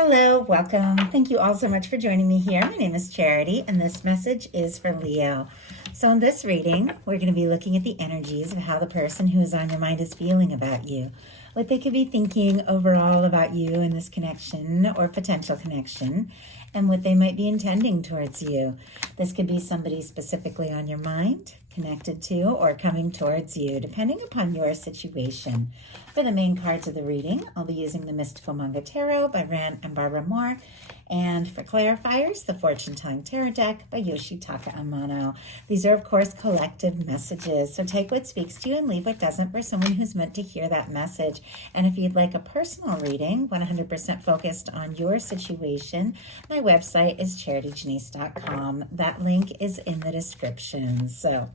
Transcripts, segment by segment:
Hello, welcome. Thank you all so much for joining me here. My name is Charity, and this message is for Leo. So in this reading, we're going to be looking at the energies of how the person who is on your mind is feeling about you, what they could be thinking overall about you in this connection or potential connection, and what they might be intending towards you. This could be somebody specifically on your mind, connected to, or coming towards you, depending upon your situation. For the main cards of the reading, I'll be using the Mystical Manga Tarot by Rann and Barbara Moore. And for clarifiers, the Fortune Telling Tarot Deck by Yoshitaka Amono. These are, of course, collective messages. So take what speaks to you and leave what doesn't for someone who's meant to hear that message. And if you'd like a personal reading, 100% focused on your situation, my website is charityjanice.com. That link is in the description. So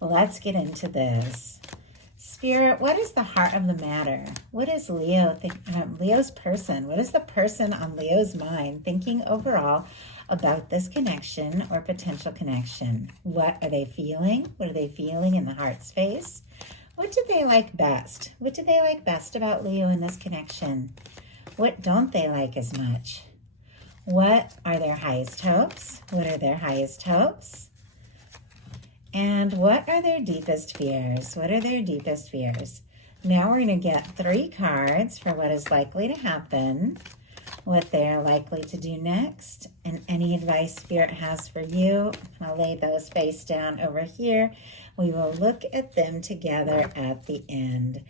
let's get into this. Spirit, what is the heart of the matter? What is Leo's person? What is the person on Leo's mind thinking overall about this connection or potential connection? What are they feeling? What are they feeling in the heart space? What do they like best? What do they like best about Leo in this connection? What don't they like as much? What are their highest hopes? What are their highest hopes? And what are their deepest fears? What are their deepest fears? Now we're going to get 3 cards for what is likely to happen, what they're likely to do next, and any advice Spirit has for you. I'll lay those face down over here. We will look at them together at the end.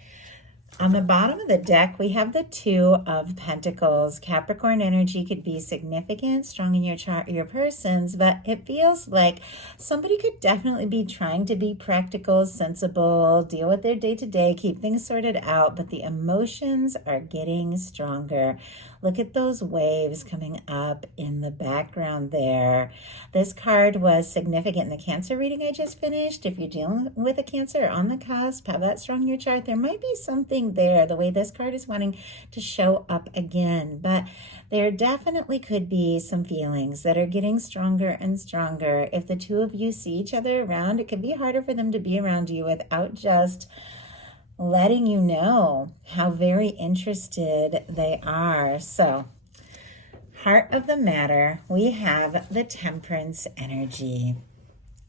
On the bottom of the deck, we have the 2 of Pentacles. Capricorn energy could be significant, strong in your chart, your persons, but it feels like somebody could definitely be trying to be practical, sensible, deal with their day-to-day, keep things sorted out, but the emotions are getting stronger. Look at those waves coming up in the background there. This card was significant in the Cancer reading I just finished. If you're dealing with a Cancer on the cusp, have that strong in your chart, there might be something there, the way this card is wanting to show up again. But there definitely could be some feelings that are getting stronger and stronger. If the 2 of you see each other around, it could be harder for them to be around you without just letting you know how very interested they are. So, heart of the matter, we have the Temperance energy.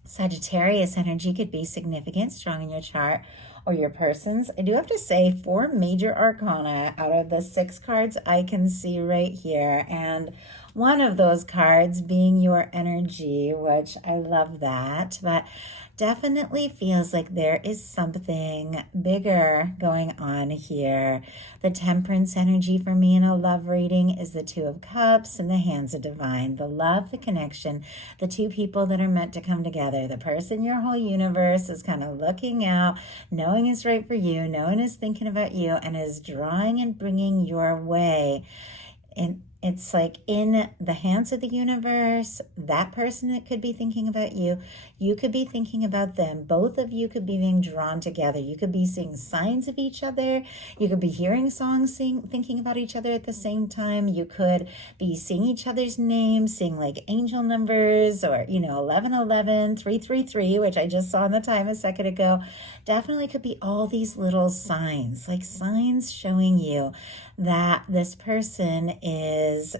Sagittarius energy could be significant, strong in your chart or your persons. I do have to say 4 major arcana out of the 6 cards I can see right here. And one of those cards being your energy, which I love that, but definitely feels like there is something bigger going on here. The Temperance energy for me in a love reading is the 2 of Cups and the Hands of Divine. The love, the connection, the 2 people that are meant to come together. The person, your whole universe is kind of looking out, knowing is right for you, knowing is thinking about you, and is drawing and bringing your way. And it's like in the hands of the universe, that person that could be thinking about you, you could be thinking about them. Both of you could be being drawn together. You could be seeing signs of each other. You could be hearing songs, thinking about each other at the same time. You could be seeing each other's names, seeing like angel numbers or, 1111, 333, which I just saw in the time a second ago. Definitely could be all these little signs, like signs showing you that this person is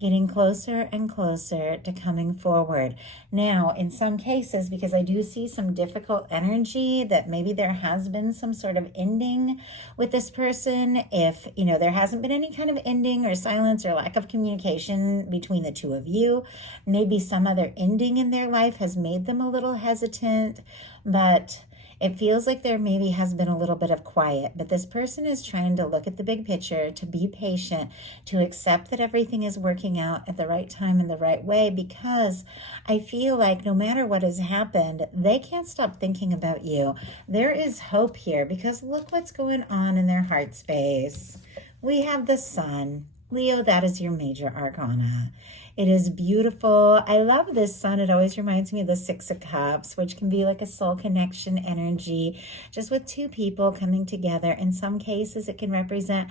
getting closer and closer to coming forward. Now, in some cases, because I do see some difficult energy that maybe there has been some sort of ending with this person. If, there hasn't been any kind of ending or silence or lack of communication between the 2 of you, maybe some other ending in their life has made them a little hesitant, but it feels like there maybe has been a little bit of quiet, but this person is trying to look at the big picture, to be patient, to accept that everything is working out at the right time in the right way, because I feel like no matter what has happened, they can't stop thinking about you. There is hope here because look what's going on in their heart space. We have the Sun. Leo, that is your major arcana. It is beautiful. I love this sun. It always reminds me of the 6 of Cups, which can be like a soul connection energy, just with 2 people coming together. In some cases, it can represent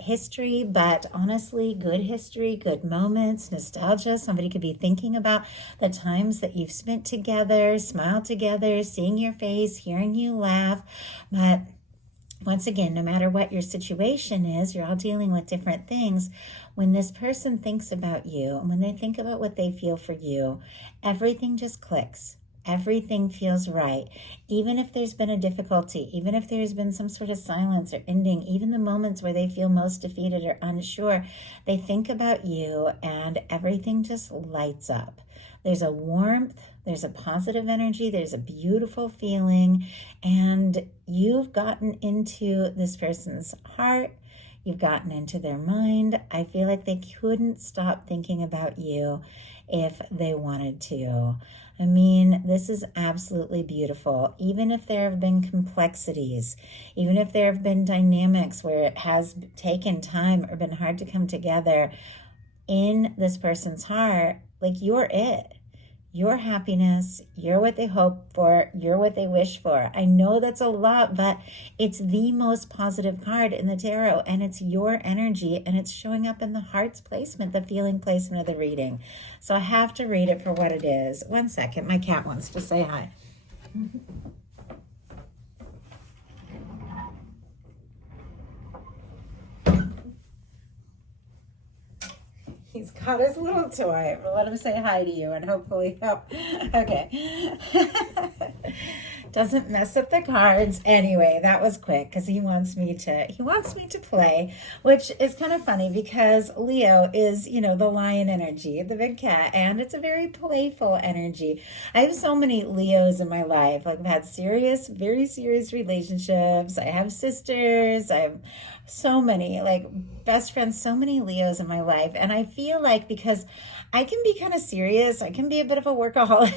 history, but honestly, good history, good moments, nostalgia. Somebody could be thinking about the times that you've spent together, smiled together, seeing your face, hearing you laugh, but once again, no matter what your situation is, you're all dealing with different things. When this person thinks about you and when they think about what they feel for you, everything just clicks. Everything feels right. Even if there's been a difficulty, even if there's been some sort of silence or ending, even the moments where they feel most defeated or unsure, they think about you and everything just lights up. There's a warmth, there's a positive energy, there's a beautiful feeling, and you've gotten into this person's heart, you've gotten into their mind. I feel like they couldn't stop thinking about you if they wanted to. I mean, this is absolutely beautiful. Even if there have been complexities, even if there have been dynamics where it has taken time or been hard to come together, in this person's heart, like, you're it. Your happiness, you're what they hope for, you're what they wish for. I know that's a lot, but it's the most positive card in the tarot, and it's your energy, and it's showing up in the heart's placement, the feeling placement of the reading. So I have to read it for what it is. One second, my cat wants to say hi. He's got his little toy. We'll let him say hi to you and hopefully help. Okay. Doesn't mess up the cards. Anyway, that was quick because he wants me to play, which is kind of funny because Leo is, the lion energy, the big cat, and it's a very playful energy. I have so many Leos in my life. Like, I've had very serious relationships. I have sisters. I have so many, like, best friends, so many Leos in my life. And I feel like because I can be kind of serious, I can be a bit of a workaholic.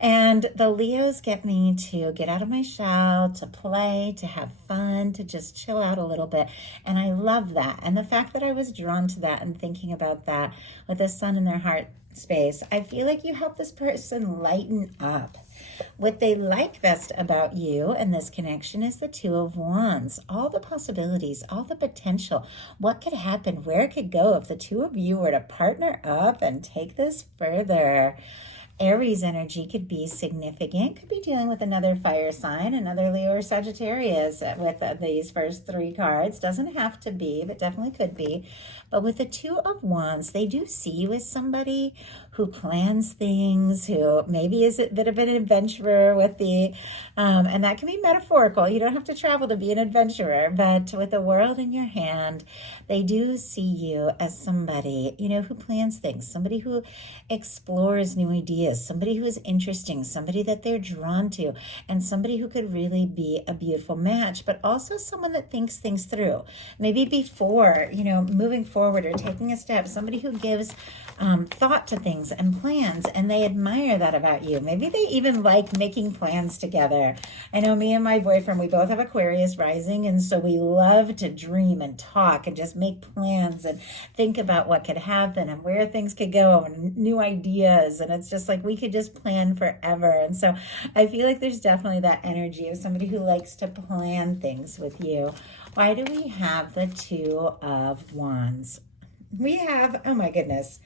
And the Leos get me to get out of my shell, to play, to have fun, to just chill out a little bit. And I love that. And the fact that I was drawn to that and thinking about that with the sun in their heart space, I feel like you help this person lighten up. What they like best about you and this connection is the Two of Wands. All the possibilities, all the potential, what could happen, where it could go if the two of you were to partner up and take this further. Aries energy could be significant, could be dealing with another fire sign, another Leo or Sagittarius with these first three cards. Doesn't have to be, but definitely could be. But with the Two of Wands, they do see you as somebody who plans things, who maybe is a bit of an adventurer with and that can be metaphorical. You don't have to travel to be an adventurer, but with the world in your hand, they do see you as somebody, who plans things, somebody who explores new ideas, somebody who is interesting, somebody that they're drawn to, and somebody who could really be a beautiful match, but also someone that thinks things through. Maybe before, moving forward or taking a step, somebody who gives thought to things and plans, and they admire that about you. Maybe they even like making plans together. I know me and my boyfriend, we both have Aquarius rising, and so we love to dream and talk and just make plans and think about what could happen and where things could go and new ideas, and it's just like we could just plan forever. And so I feel like there's definitely that energy of somebody who likes to plan things with you. Why do we have the Two of Wands? We have, oh my goodness,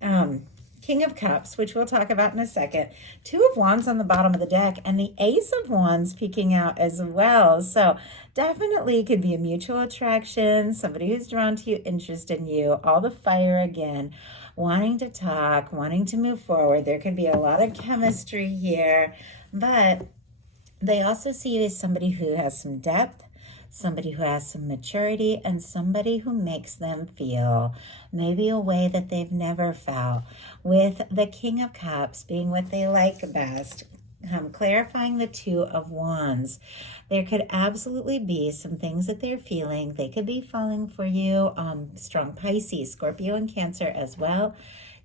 King of Cups, which we'll talk about in a second, Two of Wands on the bottom of the deck, and the Ace of Wands peeking out as well. So definitely could be a mutual attraction, somebody who's drawn to you, interested in you, all the fire again, wanting to talk, wanting to move forward. There could be a lot of chemistry here, but they also see you as somebody who has some depth, somebody who has some maturity, and somebody who makes them feel maybe a way that they've never felt. With the King of Cups being what they like best, clarifying the Two of Wands, there could absolutely be some things that they're feeling. They could be falling for you. Strong Pisces, Scorpio, and Cancer as well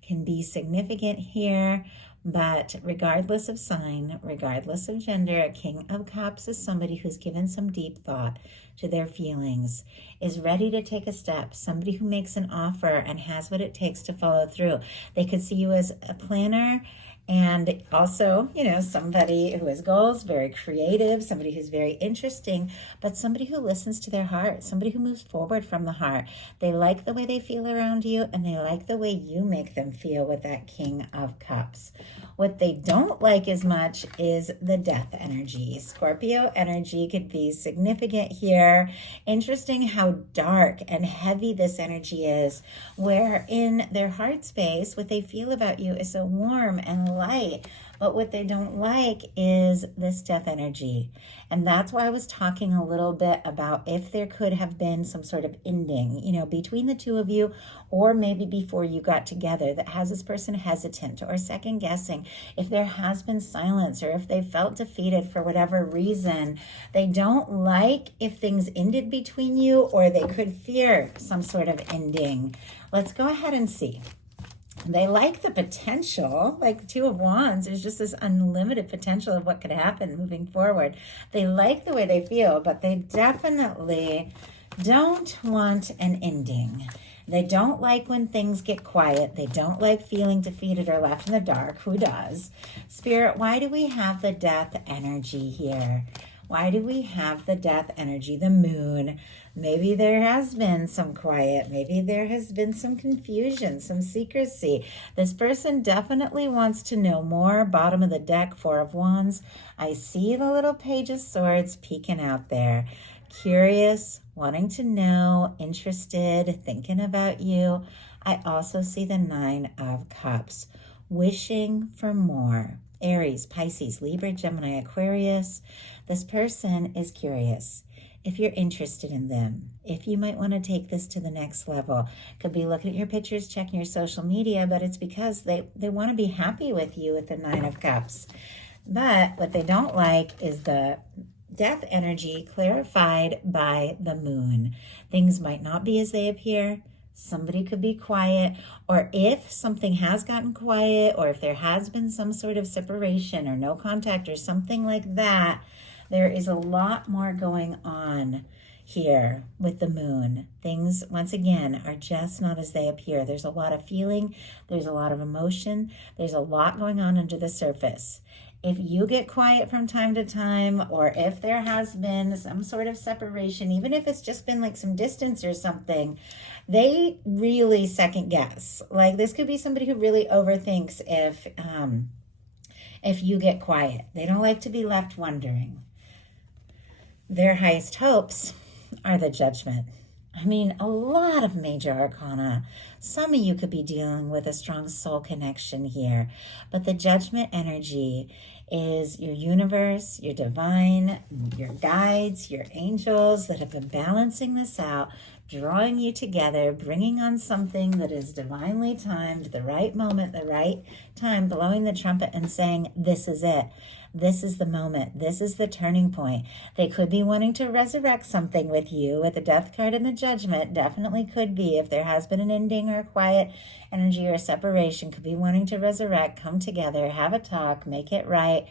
can be significant here. But regardless of sign, regardless of gender, a King of Cups is somebody who's given some deep thought to their feelings, is ready to take a step, somebody who makes an offer and has what it takes to follow through. They could see you as a planner, and also, somebody who has goals, very creative, somebody who's very interesting, but somebody who listens to their heart, somebody who moves forward from the heart. They like the way they feel around you, and they like the way you make them feel with that King of Cups. What they don't like as much is the death energy. Scorpio energy could be significant here. Interesting how dark and heavy this energy is, where in their heart space, what they feel about you is so warm and light. But what they don't like is this death energy. And that's why I was talking a little bit about if there could have been some sort of ending, between the two of you, or maybe before you got together, that has this person hesitant or second guessing. If there has been silence, or if they felt defeated for whatever reason, they don't like if things ended between you, or they could fear some sort of ending. Let's go ahead and see. They like the potential, like the Two of Wands. There's just this unlimited potential of what could happen moving forward. They like the way they feel, but they definitely don't want an ending. They don't like when things get quiet. They don't like feeling defeated or left in the dark. Who does? Spirit, why do we have the death energy here? Why do we have the death energy, the moon? Maybe there has been some quiet. Maybe there has been some confusion, some secrecy. This person definitely wants to know more. Bottom of the deck, Four of Wands. I see the little Page of Swords peeking out there. Curious, wanting to know, interested, thinking about you. I also see the Nine of Cups, wishing for more. Aries, Pisces, Libra, Gemini, Aquarius. This person is curious. If you're interested in them, if you might want to take this to the next level, could be looking at your pictures, checking your social media, but it's because they want to be happy with you with the Nine of Cups. But what they don't like is the death energy clarified by the moon. Things might not be as they appear. Somebody could be quiet, or if something has gotten quiet, or if there has been some sort of separation or no contact or something like that, there is a lot more going on here with the moon. Things, once again, are just not as they appear. There's a lot of feeling. There's a lot of emotion. There's a lot going on under the surface. If you get quiet from time to time, or if there has been some sort of separation, even if it's just been like some distance or something, they really second guess. Like, this could be somebody who really overthinks if you get quiet. They don't like to be left wondering. Their highest hopes are the Judgment. I mean, a lot of major arcana. Some of you could be dealing with a strong soul connection here, but the Judgment energy is your universe, your divine, your guides, your angels that have been balancing this out, drawing you together, bringing on something that is divinely timed, the right moment, the right time, blowing the trumpet and saying, this is it. This is the moment. This is the turning point. They could be wanting to resurrect something with you with the Death card and the Judgment. Definitely could be. If there has been an ending or a quiet energy or separation, could be wanting to resurrect, come together, have a talk, make it right.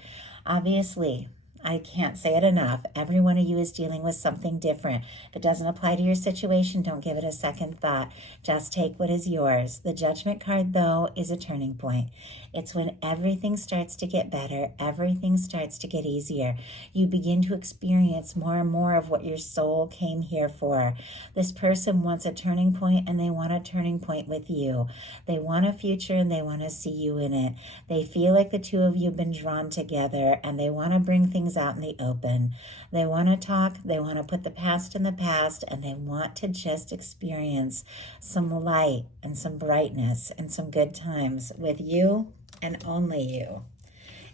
Obviously, I can't say it enough. Every one of you is dealing with something different. If it doesn't apply to your situation, don't give it a second thought. Just take what is yours. The Judgment card, though, is a turning point. It's when everything starts to get better, everything starts to get easier. You begin to experience more and more of what your soul came here for. This person wants a turning point, and they want a turning point with you. They want a future, and they want to see you in it. They feel like the two of you have been drawn together, and they want to bring things out in the open. They want to talk, they want to put the past in the past, and they want to just experience some light and some brightness and some good times with you and only you.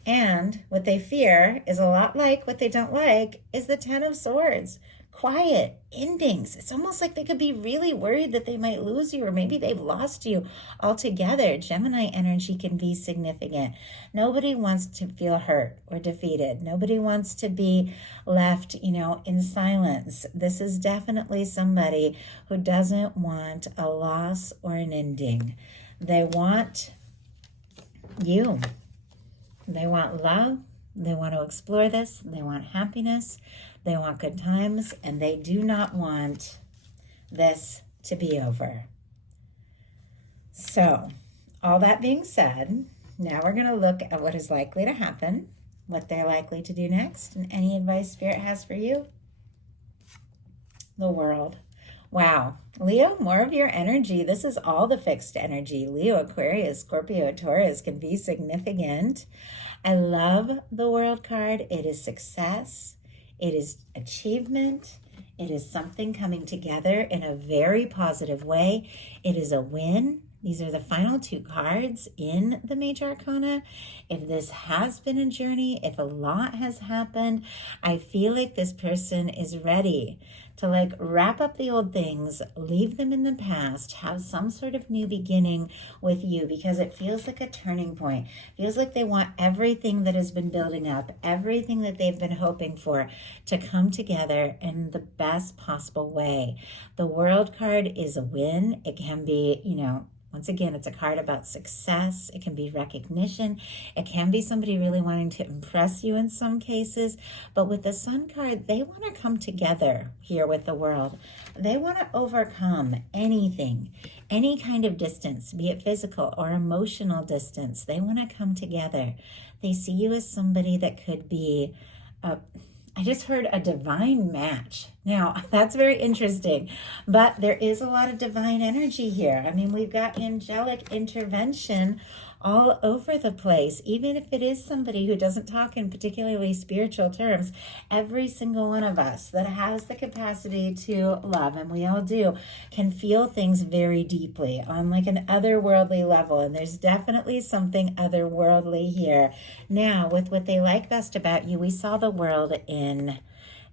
And what they fear is a lot like what they don't like is the Ten of Swords. Quiet endings. It's almost like they could be really worried that they might lose you, or maybe they've lost you altogether. Gemini energy can be significant. Nobody wants to feel hurt or defeated. Nobody wants to be left, in silence. This is definitely somebody who doesn't want a loss or an ending. They want you. They want love. They want to explore this. They want happiness. They want good times, and they do not want this to be over. So, all that being said, now we're going to look at what is likely to happen, what they're likely to do next, and any advice Spirit has for you. The World. Wow. Leo, more of your energy. This is all the fixed energy. Leo, Aquarius, Scorpio, Taurus can be significant. I love the World card. It is success. It is achievement. It is something coming together in a very positive way. It is a win. These are the final two cards in the Major Arcana. If this has been a journey, if a lot has happened, I feel like this person is ready to wrap up the old things, leave them in the past, have some sort of new beginning with you, because it feels like a turning point. It feels like they want everything that has been building up, everything that they've been hoping for, to come together in the best possible way. The World card is a win. It can be, once again, it's a card about success. It can be recognition. It can be somebody really wanting to impress you in some cases. But with the Sun card, they want to come together here with the World. They want to overcome anything, any kind of distance, be it physical or emotional distance. They want to come together. They see you as somebody that could be I just heard a divine match. Now, that's very interesting, but there is a lot of divine energy here. I mean, we've got angelic intervention all over the place. Even if it is somebody who doesn't talk in particularly spiritual terms, every single one of us that has the capacity to love, and we all do, can feel things very deeply on an otherworldly level. And there's definitely something otherworldly here. Now, with what they like best about you, we saw the world in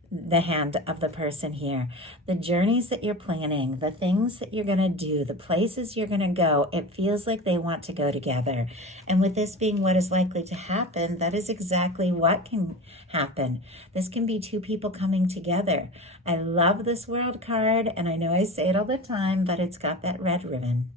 the hand of the person here. The journeys that you're planning, the things that you're going to do, the places you're going to go, it feels like they want to go together. And with this being what is likely to happen, that is exactly what can happen. This can be two people coming together. I love this World card, and I know I say it all the time, but it's got that red ribbon,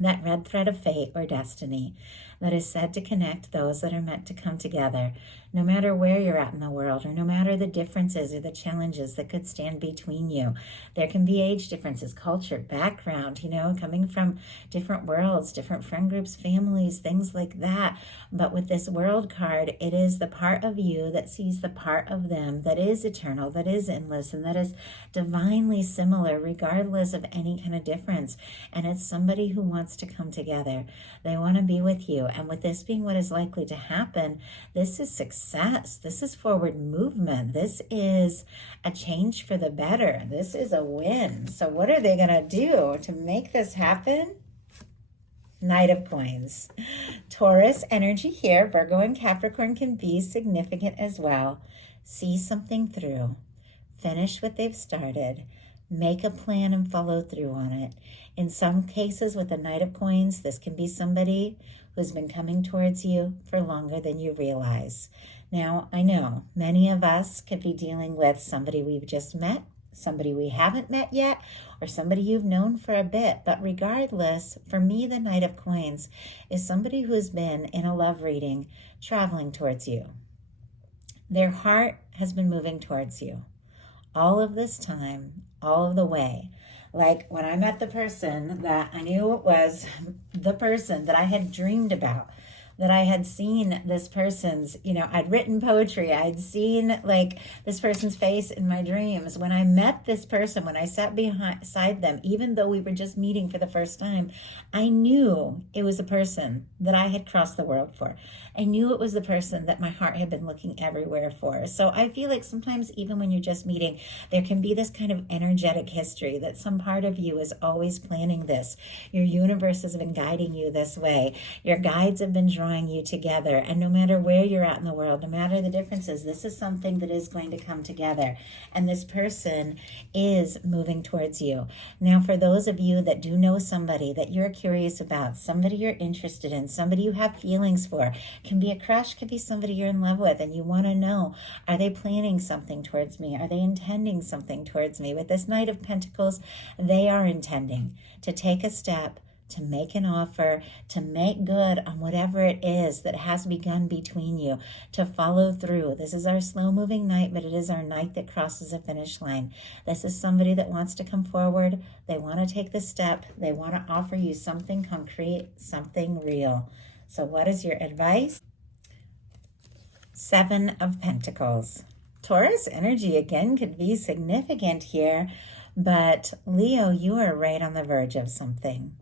that red thread of fate or destiny that is said to connect those that are meant to come together, no matter where you're at in the world, or no matter the differences or the challenges that could stand between you. There can be age differences, culture, background, coming from different worlds, different friend groups, families, things like that. But with this World card, it is the part of you that sees the part of them that is eternal, that is endless, and that is divinely similar regardless of any kind of difference. And it's somebody who wants to come together. They want to be with you. And with this being what is likely to happen, this is success. This is forward movement. This is a change for the better. This is a win. So what are they going to do to make this happen? Knight of Coins. Taurus energy here. Virgo and Capricorn can be significant as well. See something through. Finish what they've started. Make a plan and follow through on it. In some cases with the Knight of Coins, this can be somebody who's been coming towards you for longer than you realize. Now, I know many of us could be dealing with somebody we've just met, somebody we haven't met yet, or somebody you've known for a bit. But regardless, for me, the Knight of Coins is somebody who's been in a love reading, traveling towards you. Their heart has been moving towards you all of this time, all of the way. Like when I met the person that I knew was the person that I had dreamed about, that I had seen this person's, I'd written poetry. I'd seen this person's face in my dreams. When I met this person, when I sat beside them, even though we were just meeting for the first time, I knew it was a person that I had crossed the world for. I knew it was the person that my heart had been looking everywhere for. So I feel like sometimes even when you're just meeting, there can be this kind of energetic history that some part of you is always planning this. Your universe has been guiding you this way. Your guides have been drawing you together. And no matter where you're at in the world, no matter the differences, this is something that is going to come together. And this person is moving towards you. Now, for those of you that do know somebody that you're curious about, somebody you're interested in, somebody you have feelings for, can be a crush, could be somebody you're in love with, and you want to know, are they planning something towards me? Are they intending something towards me? With this Knight of Pentacles, they are intending to take a step, to make an offer, to make good on whatever it is that has begun between you, to follow through. This is our slow-moving knight, but it is our knight that crosses a finish line. This is somebody that wants to come forward. They want to take the step. They want to offer you something concrete, something real. So what is your advice? 7 of Pentacles. Taurus energy again could be significant here, but Leo, you are right on the verge of something.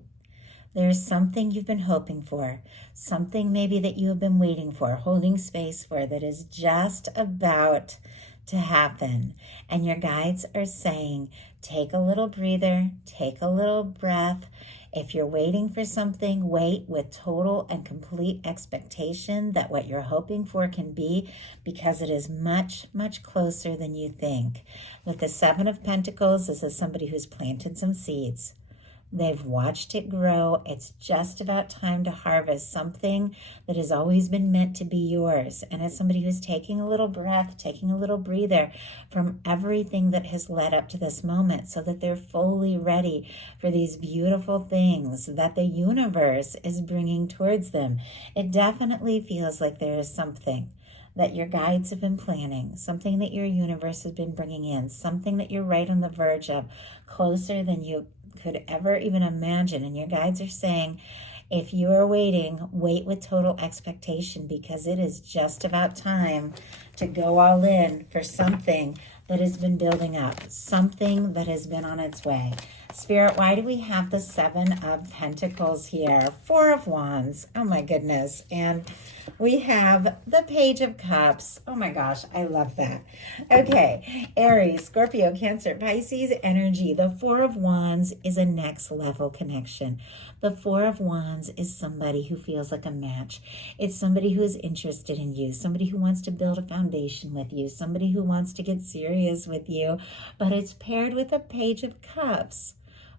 There's something you've been hoping for, something maybe that you have been waiting for, holding space for, that is just about to happen. And your guides are saying, take a little breather, take a little breath. If you're waiting for something, wait with total and complete expectation that what you're hoping for can be, because it is much, much closer than you think. With the 7 of Pentacles, this is somebody who's planted some seeds. They've watched it grow. It's just about time to harvest something that has always been meant to be yours. And as somebody who's taking a little breath, taking a little breather from everything that has led up to this moment, so that they're fully ready for these beautiful things that the universe is bringing towards them. It definitely feels like there is something that your guides have been planning, something that your universe has been bringing in, something that you're right on the verge of, closer than you could ever even imagine. And your guides are saying, if you are waiting, wait with total expectation, because it is just about time to go all in for something that has been building up, something that has been on its way. Spirit, why do we have the 7 of Pentacles here? 4 of Wands. Oh my goodness. And we have the Page of Cups. Oh my gosh, I love that. Okay, Aries, Scorpio, Cancer, Pisces energy. The 4 of Wands is a next level connection. The 4 of Wands is somebody who feels like a match. It's somebody who is interested in you, somebody who wants to build a foundation with you, somebody who wants to get serious with you, but it's paired with a Page of Cups.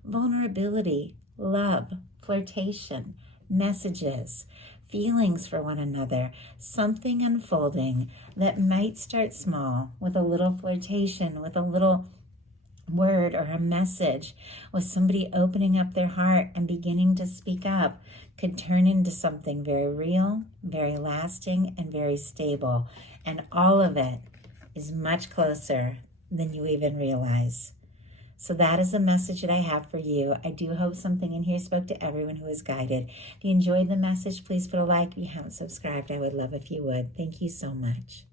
Vulnerability, love, flirtation, messages, feelings for one another, something unfolding that might start small with a little flirtation, with a little word or a message, with somebody opening up their heart and beginning to speak up, could turn into something very real, very lasting, and very stable. And all of it is much closer than you even realize. So that is the message that I have for you. I do hope something in here spoke to everyone who was guided. If you enjoyed the message, please put a like. If you haven't subscribed, I would love if you would. Thank you so much.